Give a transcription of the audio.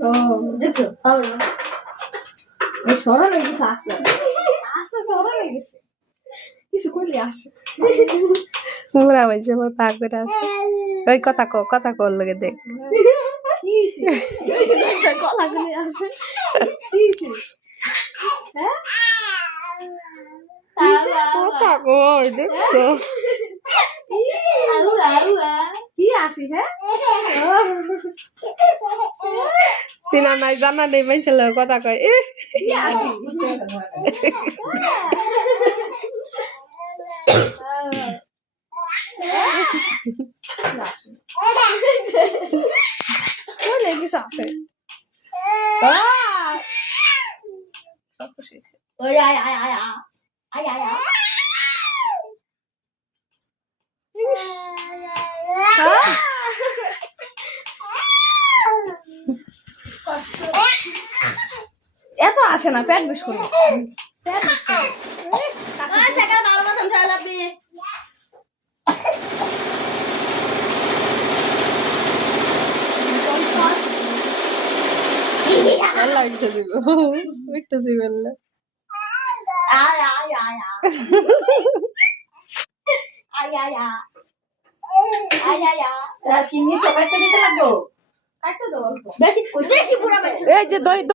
ও দেখছো এই সরল হয়ে গেছে আস্তে আস্তে সরল হয়ে গেছে কিছু করলে আসে পুরা বলছে তা করে আসে ওই কথা কর লগে দেখ কথা করে আসে কথা কই দেখছো কি আসি হ্যাঁ চিনা নাই জানা নেই মাইছিল কথা কয় কি আসি চলে কিছু আসে ওই আয় আয় আয় আয় আয় আয় এত আসে না পেট বেশ করে আল্লাহ ইচ্ছা দিব ইচ্ছা দিব আল্লাহ আয় আয় আয় আয় আয় আয় আয় আয় কিনে সবাইকে দিতে লাগবো কাটতে দাও বেশি বেশি পুরা এই যে দই